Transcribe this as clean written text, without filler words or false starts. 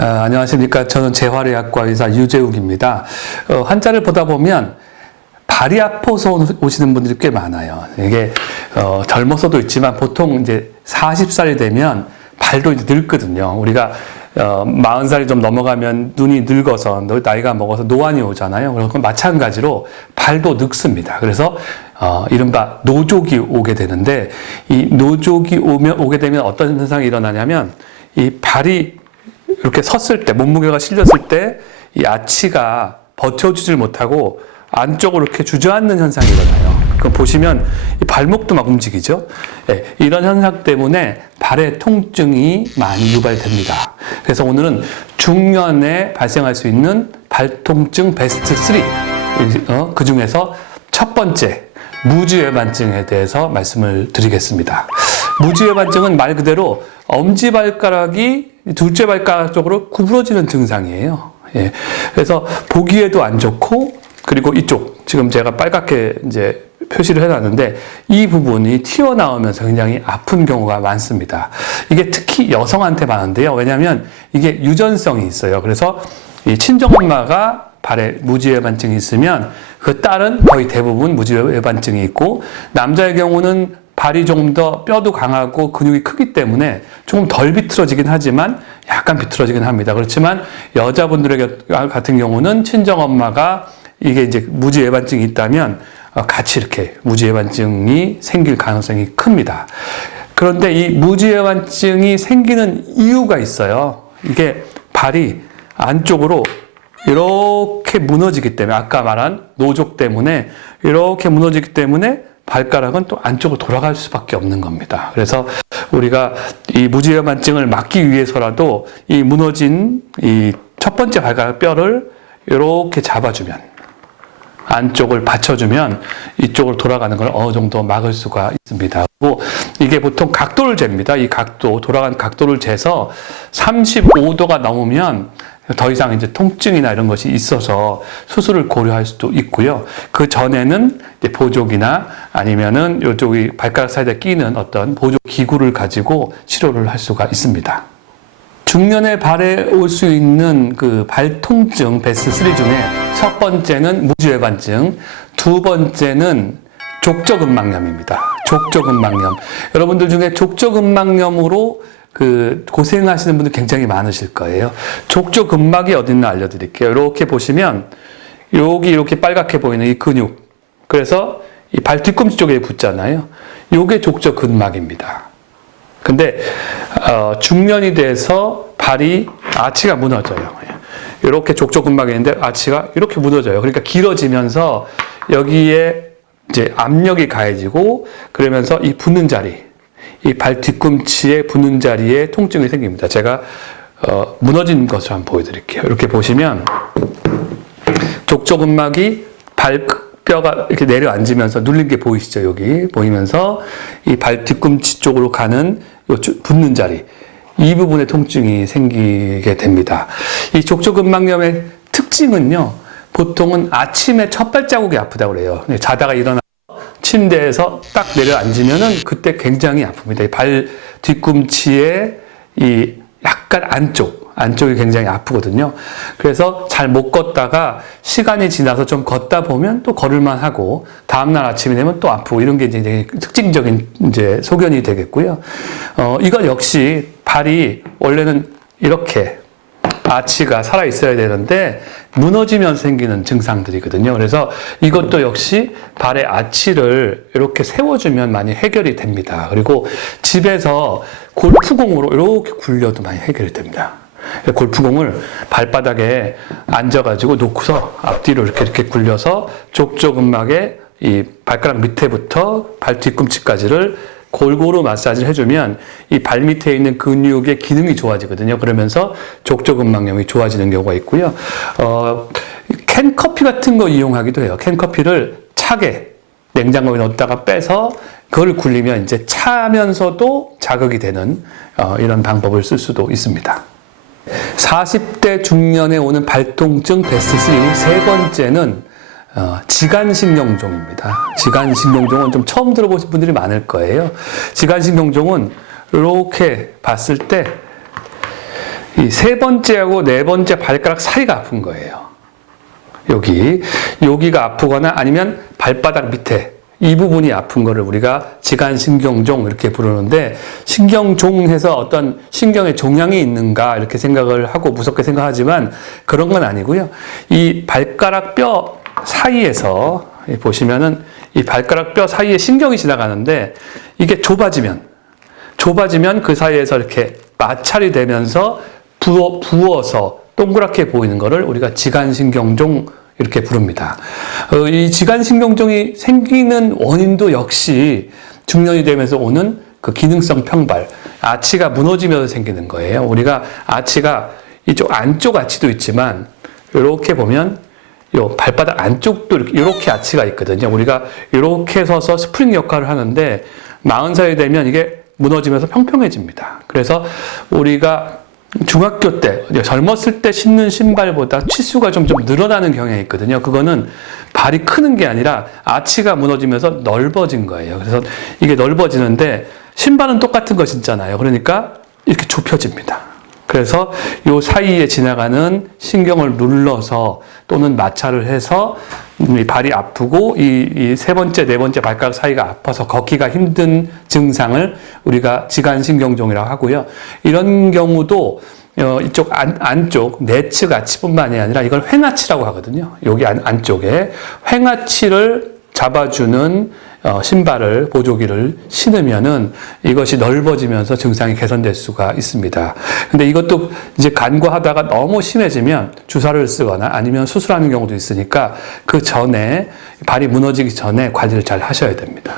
안녕하십니까. 저는 재활의학과 의사 유재욱입니다. 환자를 보다 보면 발이 아파서 오시는 분들이 꽤 많아요. 이게 젊어서도 있지만 보통 이제 40살이 되면 발도 이제 늙거든요. 우리가 40살이 좀 넘어가면 눈이 늙어서 나이가 먹어서 노안이 오잖아요. 그래서 마찬가지로 발도 늙습니다. 그래서 이른바 노족이 오게 되는데, 이 노족이 오게 되면 어떤 현상이 일어나냐면, 이 발이 이렇게 섰을 때, 몸무게가 실렸을 때 이 아치가 버텨주질 못하고 안쪽으로 이렇게 주저앉는 현상이 일어나요. 그럼 보시면 이 발목도 막 움직이죠. 네, 이런 현상 때문에 발의 통증이 많이 유발됩니다. 그래서 오늘은 중년에 발생할 수 있는 발통증 베스트 3, 그 중에서 첫 번째 무지외반증에 대해서 말씀을 드리겠습니다. 무지외반증은 말 그대로 엄지발가락이 둘째 발가락 쪽으로 구부러지는 증상이에요. 예. 그래서 보기에도 안 좋고, 그리고 이쪽, 지금 제가 빨갛게 이제 표시를 해놨는데, 이 부분이 튀어나오면서 굉장히 아픈 경우가 많습니다. 이게 특히 여성한테 많은데요. 왜냐하면 이게 유전성이 있어요. 그래서 이 친정엄마가 발에 무지외반증이 있으면 그 딸은 거의 대부분 무지외반증이 있고, 남자의 경우는 발이 조금 더 뼈도 강하고 근육이 크기 때문에 조금 덜 비틀어지긴 하지만 약간 비틀어지긴 합니다. 그렇지만 여자분들 같은 경우는 친정엄마가 이게 이제 무지외반증이 있다면 같이 이렇게 무지외반증이 생길 가능성이 큽니다. 그런데 이 무지외반증이 생기는 이유가 있어요. 이게 발이 안쪽으로 이렇게 무너지기 때문에, 아까 말한 노족 때문에 이렇게 무너지기 때문에 발가락은 또 안쪽으로 돌아갈 수밖에 없는 겁니다. 그래서 우리가 이 무지외반증을 막기 위해서라도 이 무너진 이 첫 번째 발가락 뼈를 이렇게 잡아주면, 안쪽을 받쳐주면 이쪽으로 돌아가는 걸 어느 정도 막을 수가 있습니다. 그리고 이게 보통 각도를 잽니다. 이 각도, 돌아가는 각도를 재서 35도가 넘으면 더 이상 이제 통증이나 이런 것이 있어서 수술을 고려할 수도 있고요. 그 전에는 이제 보조기나 아니면은 이쪽이 발가락 사이에 끼는 어떤 보조 기구를 가지고 치료를 할 수가 있습니다. 중년에 발에 올 수 있는 그 발통증 베스트 3 중에 첫 번째는 무지외반증, 두 번째는 족저근막염입니다. 족저근막염. 여러분들 중에 족저근막염으로 고생하시는 분들 굉장히 많으실 거예요. 족저근막이 어디 있나 알려드릴게요. 이렇게 보시면 여기 이렇게 빨갛게 보이는 이 근육, 그래서 이 발 뒤꿈치 쪽에 붙잖아요. 이게 족저근막입니다. 근데 중년이 돼서 발이 아치가 무너져요. 이렇게 족저근막이 있는데 아치가 이렇게 무너져요. 그러니까 길어지면서 여기에 이제 압력이 가해지고, 그러면서 이 붙는 자리, 이 발 뒤꿈치에 붙는 자리에 통증이 생깁니다. 제가 무너진 것을 한번 보여드릴게요. 이렇게 보시면 족저근막이 발뼈가 이렇게 내려앉으면서 눌린 게 보이시죠? 여기 보이면서 이 발 뒤꿈치 쪽으로 가는 요 붙는 자리, 이 부분에 통증이 생기게 됩니다. 이 족저근막염의 특징은요, 보통은 아침에 첫 발자국이 아프다고 그래요. 자다가 일어나 침대에서 딱 내려앉으면은 그때 굉장히 아픕니다. 이 발 뒤꿈치에 이 약간 안쪽이 굉장히 아프거든요. 그래서 잘 못 걷다가 시간이 지나서 좀 걷다 보면 또 걸을만 하고, 다음날 아침이 되면 또 아프고, 이런 게 이제 특징적인 이제 소견이 되겠고요. 이건 역시 발이 원래는 이렇게 아치가 살아 있어야 되는데 무너지면서 생기는 증상들이거든요. 그래서 이것도 역시 발의 아치를 이렇게 세워주면 많이 해결이 됩니다. 그리고 집에서 골프공으로 이렇게 굴려도 많이 해결이 됩니다. 골프공을 발바닥에 앉아가지고 놓고서 앞뒤로 이렇게 굴려서 족저근막에 이 발가락 밑에부터 발 뒤꿈치까지를 골고루 마사지를 해주면 이 발 밑에 있는 근육의 기능이 좋아지거든요. 그러면서 족저근막염이 좋아지는 경우가 있고요. 캔커피 같은 거 이용하기도 해요. 캔커피를 차게 냉장고에 넣었다가 빼서 그걸 굴리면 이제 차면서도 자극이 되는 이런 방법을 쓸 수도 있습니다. 40대 중년에 오는 발통증 베스트 3, 세 번째는 지간신경종입니다. 지간신경종은 좀 처음 들어보신 분들이 많을 거예요. 지간신경종은 이렇게 봤을 때 이 세 번째하고 네 번째 발가락 사이가 아픈 거예요. 여기가 아프거나 아니면 발바닥 밑에 이 부분이 아픈 거를 우리가 지간신경종 이렇게 부르는데, 신경종해서 어떤 신경에 종양이 있는가 이렇게 생각을 하고 무섭게 생각하지만 그런 건 아니고요. 이 발가락 뼈 사이에서 보시면은 이 발가락 뼈 사이에 신경이 지나가는데, 이게 좁아지면 그 사이에서 이렇게 마찰이 되면서 부어서 동그랗게 보이는 거를 우리가 지간신경종 이렇게 부릅니다. 이 지간신경종이 생기는 원인도 역시 중년이 되면서 오는 그 기능성 평발, 아치가 무너지면서 생기는 거예요. 우리가 아치가 이쪽 안쪽 아치도 있지만, 이렇게 보면 요 발바닥 안쪽도 이렇게 아치가 있거든요. 우리가 이렇게 서서 스프링 역할을 하는데 40살이 되면 이게 무너지면서 평평해집니다. 그래서 우리가 중학교 때, 젊었을 때 신는 신발보다 치수가 좀 늘어나는 경향이 있거든요. 그거는 발이 크는 게 아니라 아치가 무너지면서 넓어진 거예요. 그래서 이게 넓어지는데 신발은 똑같은 거 신잖아요. 그러니까 이렇게 좁혀집니다. 그래서 이 사이에 지나가는 신경을 눌러서 또는 마찰을 해서 발이 아프고 이 세 번째, 네 번째 발가락 사이가 아파서 걷기가 힘든 증상을 우리가 지간신경종이라고 하고요. 이런 경우도 이쪽 안쪽 내측 아치뿐만이 아니라 이걸 횡아치라고 하거든요. 여기 안쪽에 횡아치를 잡아주는 신발을, 보조기를 신으면은 이것이 넓어지면서 증상이 개선될 수가 있습니다. 근데 이것도 이제 간과하다가 너무 심해지면 주사를 쓰거나 아니면 수술하는 경우도 있으니까 그 전에, 발이 무너지기 전에 관리를 잘 하셔야 됩니다.